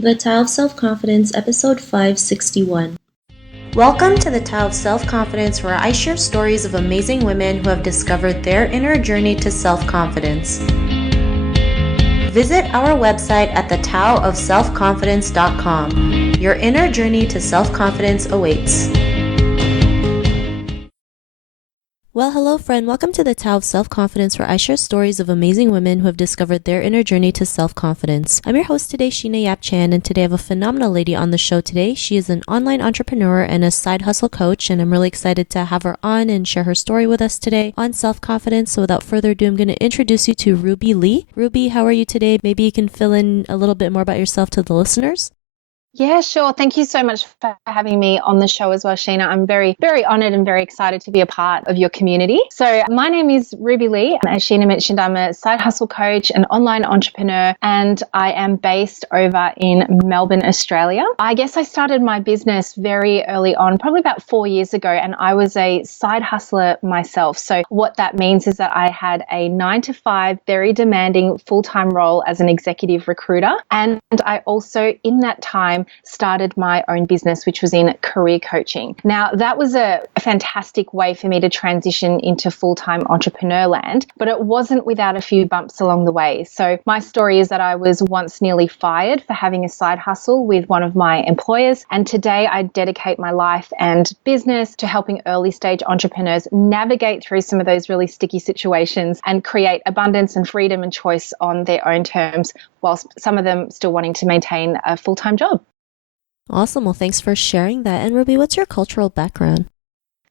The Tao of Self-Confidence, Episode 561. Welcome to the Tao of Self-Confidence, where I share stories of amazing women who have discovered their inner journey to self-confidence. Visit our website at thetaoofselfconfidence.com. Your inner journey to self-confidence awaits. Well, hello friend. Welcome to the Tao of Self-Confidence, where I share stories of amazing women who have discovered their inner journey to self-confidence. I'm your host today, Sheena Yap Chan, and today I have a phenomenal lady on the show today. She is an online entrepreneur and a side hustle coach, and I'm really excited to have her on and share her story with us today on self-confidence. So without further ado, I'm going to introduce you to Ruby Lee. Ruby, how are you today? Maybe you can fill in a little bit more about yourself to the listeners. Yeah, sure. Thank you so much for having me on the show as well, Sheena. I'm very, very honored and very excited to be a part of your community. So my name is Ruby Lee. As Sheena mentioned, I'm a side hustle coach, an online entrepreneur, and I am based over in Melbourne, Australia. I guess I started my business very early on, probably about 4 years ago, and I was a side hustler myself. So what that means is that I had a 9-to-5, very demanding full-time role as an executive recruiter. And I also, in that time, started my own business, which was in career coaching. Now, that was a fantastic way for me to transition into full-time entrepreneur land, but it wasn't without a few bumps along the way. So my story is that I was once nearly fired for having a side hustle with one of my employers. And today I dedicate my life and business to helping early stage entrepreneurs navigate through some of those really sticky situations and create abundance and freedom and choice on their own terms, whilst some of them still wanting to maintain a full-time job. Awesome. Well, thanks for sharing that. And Ruby, what's your cultural background?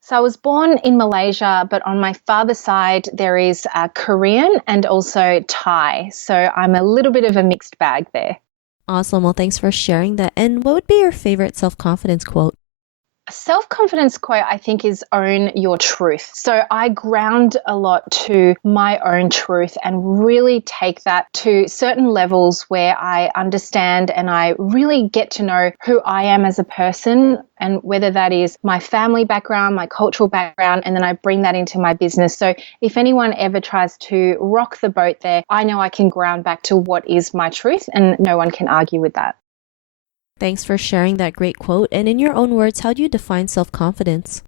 So I was born in Malaysia, but on my father's side, there is Korean and also Thai. So I'm a little bit of a mixed bag there. Awesome. Well, thanks for sharing that. And what would be your favorite self-confidence quote? A self-confidence quote, I think, is own your truth. So I ground a lot to my own truth and really take that to certain levels where I understand and I really get to know who I am as a person, and whether that is my family background, my cultural background, and then I bring that into my business. So if anyone ever tries to rock the boat there, I know I can ground back to what is my truth, and no one can argue with that. Thanks for sharing that great quote. And in your own words, how do you define self-confidence?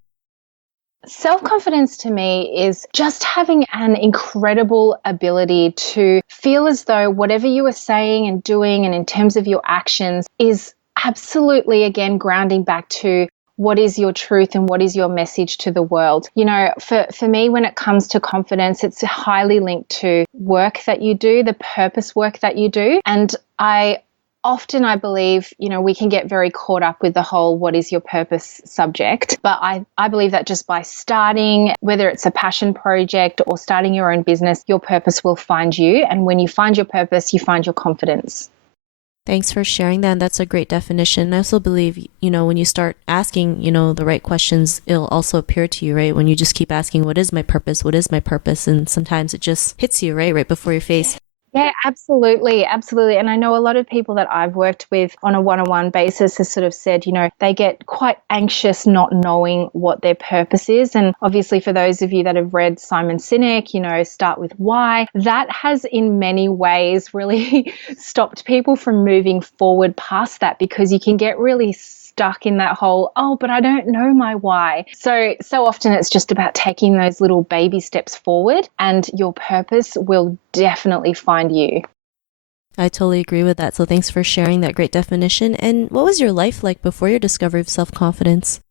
Self-confidence to me is just having an incredible ability to feel as though whatever you are saying and doing and in terms of your actions is absolutely, again, grounding back to what is your truth and what is your message to the world. You know, for me, when it comes to confidence, it's highly linked to work that you do, the purpose work that you do. And I believe, we can get very caught up with the whole what is your purpose subject. But I believe that just by starting, whether it's a passion project or starting your own business, your purpose will find you. And when you find your purpose, you find your confidence. Thanks for sharing that. And that's a great definition. I also believe, when you start asking, the right questions, it'll also appear to you, right? When you just keep asking, what is my purpose? What is my purpose? And sometimes it just hits you, right before your face. Yeah, absolutely. Absolutely. And I know a lot of people that I've worked with on a one-on-one basis has sort of said, they get quite anxious not knowing what their purpose is. And obviously for those of you that have read Simon Sinek, start with why, that has in many ways really stopped people from moving forward past that, because you can get really stuck in that whole, but I don't know my why. So often it's just about taking those little baby steps forward, and your purpose will definitely find you. I totally agree with that. So thanks for sharing that great definition. And what was your life like before your discovery of self-confidence?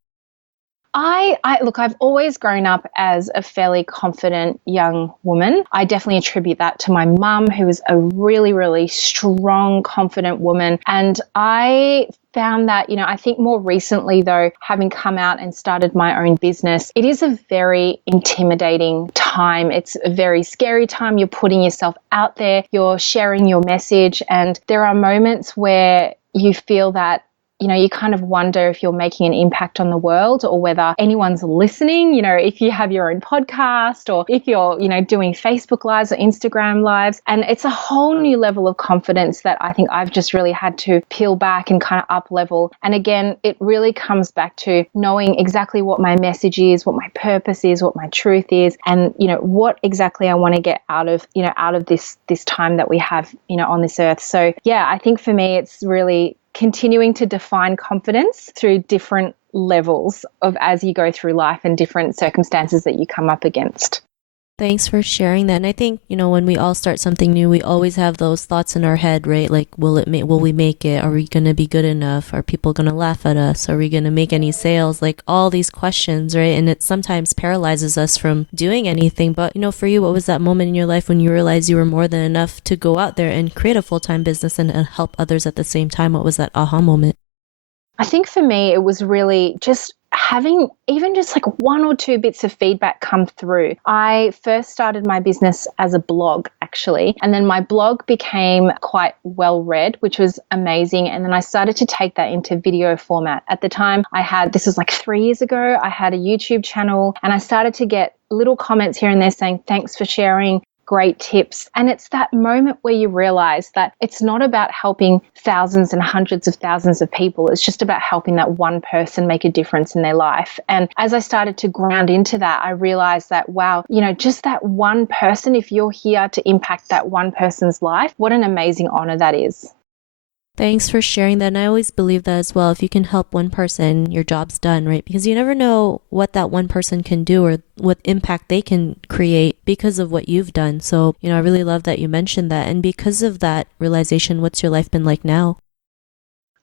I've always grown up as a fairly confident young woman. I definitely attribute that to my mum, who was a really, really strong, confident woman. And I found that, I think more recently though, having come out and started my own business, it is a very intimidating time. It's a very scary time. You're putting yourself out there, you're sharing your message, and there are moments where you feel that you kind of wonder if you're making an impact on the world or whether anyone's listening, if you have your own podcast or if you're, doing Facebook lives or Instagram lives. And it's a whole new level of confidence that I think I've just really had to peel back and kind of up level. And again, it really comes back to knowing exactly what my message is, what my purpose is, what my truth is, and, what exactly I want to get out of this time that we have, on this earth. So yeah, I think for me, it's really continuing to define confidence through different levels of as you go through life and different circumstances that you come up against. Thanks for sharing that. And I think, when we all start something new, we always have those thoughts in our head, right? Like, will we make it? Are we going to be good enough? Are people going to laugh at us? Are we going to make any sales? Like all these questions, right? And it sometimes paralyzes us from doing anything. But, for you, what was that moment in your life when you realized you were more than enough to go out there and create a full-time business and help others at the same time? What was that aha moment? I think for me, it was really just having even just like one or two bits of feedback come through. I first started my business as a blog, actually, and then my blog became quite well read, which was amazing. And then I started to take that into video format. At the time, this was like 3 years ago, I had a YouTube channel and I started to get little comments here and there saying, thanks for sharing. Great tips. And it's that moment where you realize that it's not about helping thousands and hundreds of thousands of people. It's just about helping that one person make a difference in their life. And as I started to ground into that, I realized that, wow, just that one person, if you're here to impact that one person's life, what an amazing honor that is. Thanks for sharing that. And I always believe that as well. If you can help one person, your job's done, right? Because you never know what that one person can do or what impact they can create because of what you've done. So, I really love that you mentioned that. And because of that realization, what's your life been like now?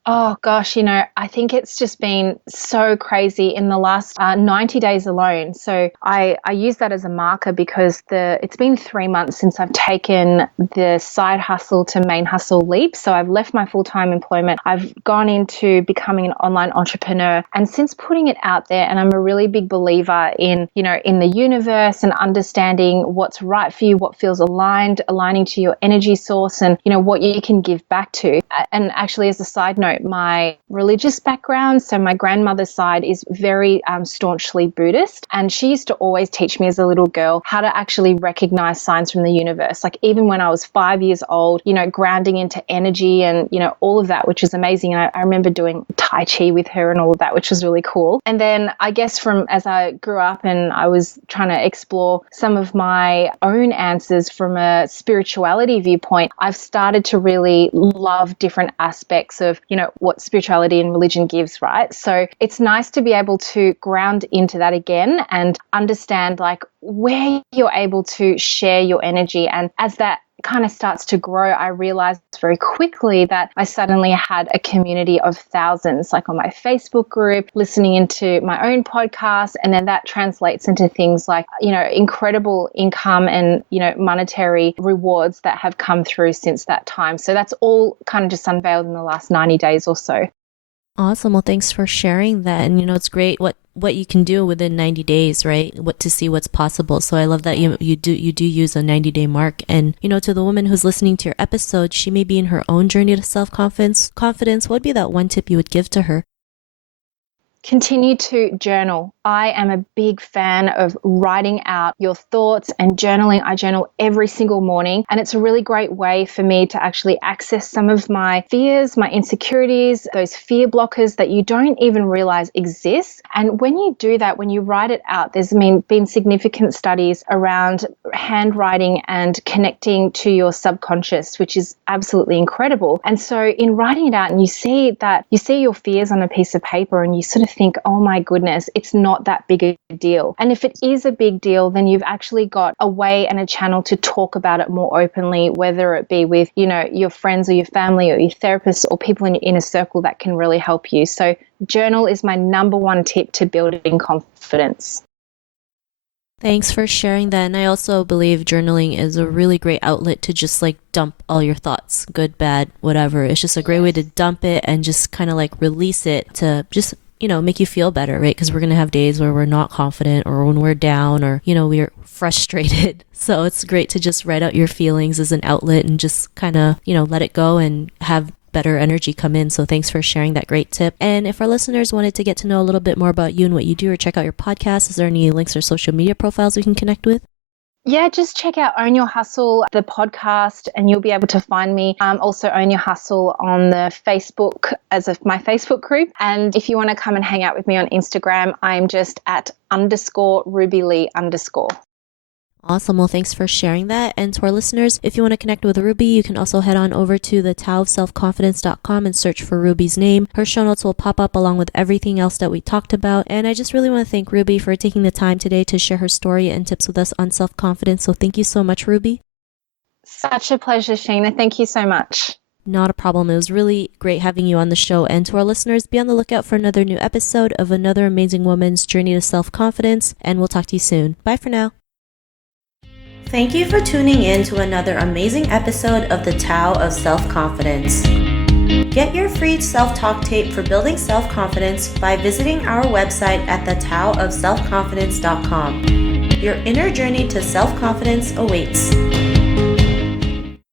Oh gosh, I think it's just been so crazy in the last 90 days alone. So I use that as a marker because it's been 3 months since I've taken the side hustle to main hustle leap. So I've left my full-time employment. I've gone into becoming an online entrepreneur. And since putting it out there, and I'm a really big believer in the universe and understanding what's right for you, what feels aligning to your energy source and, what you can give back to. And actually, as a side note, my religious background, so my grandmother's side is very staunchly Buddhist, and she used to always teach me as a little girl how to actually recognize signs from the universe. Like even when I was 5 years old, grounding into energy and, all of that, which is amazing. And I remember doing Tai Chi with her and all of that, which was really cool. And then I guess from as I grew up and I was trying to explore some of my own answers from a spirituality viewpoint, I've started to really love different aspects of, what spirituality and religion gives, right? So it's nice to be able to ground into that again and understand like where you're able to share your energy. And as that kind of starts to grow, I realized very quickly that I suddenly had a community of thousands, like on my Facebook group, listening into my own podcast. And then that translates into things like, incredible income and, monetary rewards that have come through since that time. So that's all kind of just unveiled in the last 90 days or so. Awesome. Well, thanks for sharing that. And, it's great what you can do within 90 days, right? To see what's possible. So I love that you do use a 90-day mark. And, to the woman who's listening to your episode, she may be in her own journey to self-confidence. What would be that one tip you would give to her? Continue to journal. I am a big fan of writing out your thoughts and journaling. I journal every single morning, and it's a really great way for me to actually access some of my fears, my insecurities, those fear blockers that you don't even realize exist. And when you do that, when you write it out, there's been significant studies around handwriting and connecting to your subconscious, which is absolutely incredible. And so in writing it out and you see your fears on a piece of paper and you sort of think, oh my goodness, it's not that big a deal. And if it is a big deal, then you've actually got a way and a channel to talk about it more openly, whether it be with, your friends or your family or your therapist or people in your inner circle that can really help you. So journal is my number one tip to building confidence. Thanks for sharing that. And I also believe journaling is a really great outlet to just like dump all your thoughts, good, bad, whatever. It's just a great way to dump it and just kind of like release it to just make you feel better, right? Because we're going to have days where we're not confident or when we're down or, we're frustrated. So it's great to just write out your feelings as an outlet and just kind of, let it go and have better energy come in. So thanks for sharing that great tip. And if our listeners wanted to get to know a little bit more about you and what you do or check out your podcast, is there any links or social media profiles we can connect with? Yeah, just check out Own Your Hustle, the podcast, and you'll be able to find me. Also Own Your Hustle on the Facebook as of my Facebook group. And if you want to come and hang out with me on Instagram, I'm just at _RubyLee_. Awesome. Well, thanks for sharing that. And to our listeners, if you want to connect with Ruby, you can also head on over to the taoofselfconfidence.com and search for Ruby's name. Her show notes will pop up along with everything else that we talked about. And I just really want to thank Ruby for taking the time today to share her story and tips with us on self-confidence. So thank you so much, Ruby. Such a pleasure, Sheena. Thank you so much. Not a problem. It was really great having you on the show. And to our listeners, be on the lookout for another new episode of another amazing woman's journey to self-confidence. And we'll talk to you soon. Bye for now. Thank you for tuning in to another amazing episode of the Tao of Self-Confidence. Get your free self-talk tape for building self-confidence by visiting our website at thetaoofselfconfidence.com. Your inner journey to self-confidence awaits.